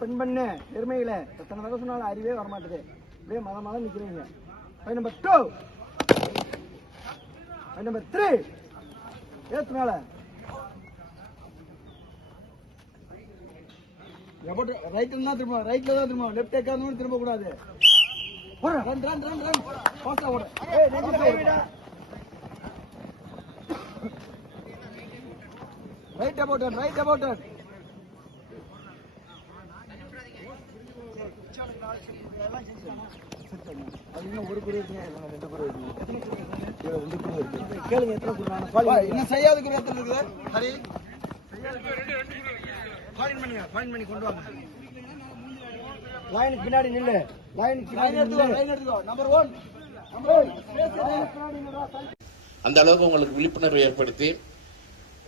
பெண் பண்ணு பெருமையில எத்தனை தடவை சொன்னாலும் அறிவே வரமாட்டுது. அப்படியே மதம் நிக்கிறீங்க. பை நம்பர் 2, பை நம்பர் 3 ஏத்து மேல ரைட்ல தான் திரும்ப, ரைட்ல தான் திரும்ப, லெஃப்ட் ஏக்காம திரும்ப கூடாது. ரன் ரன் ரன் ரன் பாஸ்டா ஓடு. ஏய் நெஞ்சில கை வைடா. Right about turn, right about turn. அது இன்னும் ஒரு குரு இருக்கு, 2 குரு இருக்கு. 2 குரு இருக்கு. கேளுங்க எத்தனை குரு நான் ஃபாலோ இன்னும் செய்யாத குரு எத்தனை இருக்குது? ஹரி ஃபாயின் பண்ணி கொண்டு வாங்க. லைனுக்கு பின்னாடி நில்லு. லைனுக்கு எடுத்துக்கோ. நம்பர் 1 அந்த அளவுக்கு உங்களுக்கு விழிப்புணர்வு ஏற்படுத்தி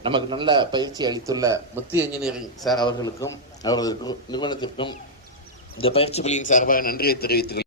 நமக்கு நல்ல பயிற்சி அளித்துள்ள முத்து இன்ஜினியரிங் சார் அவர்களுக்கும் அவரது நிறுவனத்திற்கும் இந்த பயிற்சி பள்ளியின் சார்பாக நன்றியை தெரிவித்துள்ளேன்.